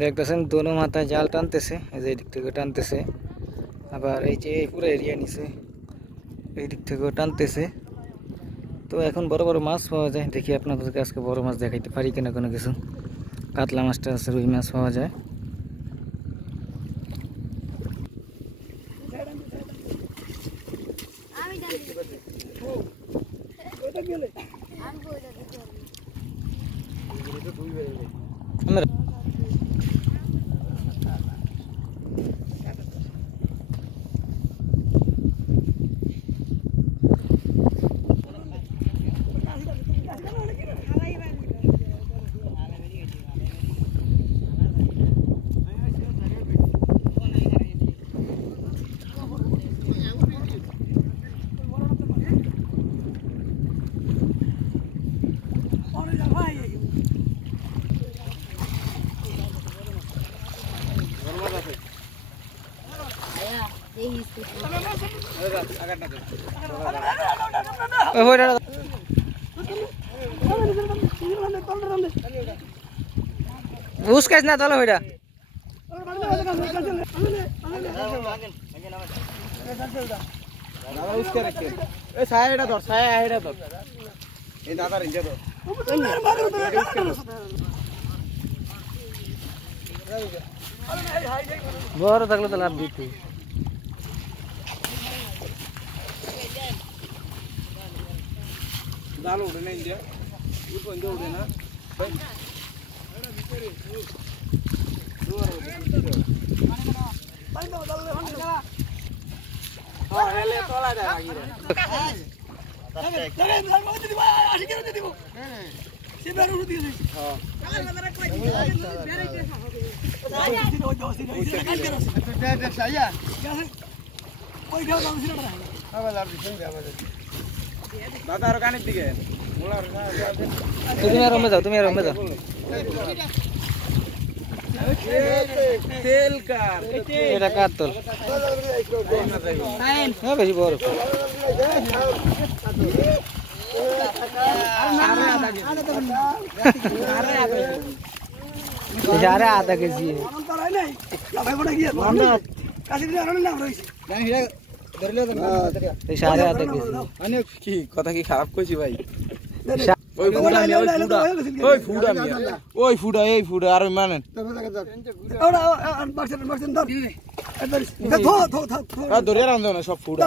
দেখতেছেন দোনো মাথায় জাল টানতেছে, এই যে দিক থেকে টানতেছে, আবার এই যে পুরো এরিয়া নিচে এই দিক থেকেও টানতেছে। তো এখন বড় বড় মাছ পাওয়া যায়, দেখি আপনাদেরকে আজকে বড় মাছ দেখাইতে পারি কিনা কোনো কিছু। কাতলা মাছটা আছে, রুই মাছ পাওয়া যায়। উস্কাইছ না তাহলে ওইটা বড় থাকলে তো লাভ দিতে জাল উঠে না ইন্ডিয়া উঠে না দাদা আর কানের দিকে তুমি আর রমে যাও, তুমি আর রমে যাও। তেল কার এটা কার তোল বেশি বড় আধা কেজি কি কথা কি খারাপ করছি ভাই? ওই ফুটা আর মানেন ধরে রান্ধো না, সব ফুটা।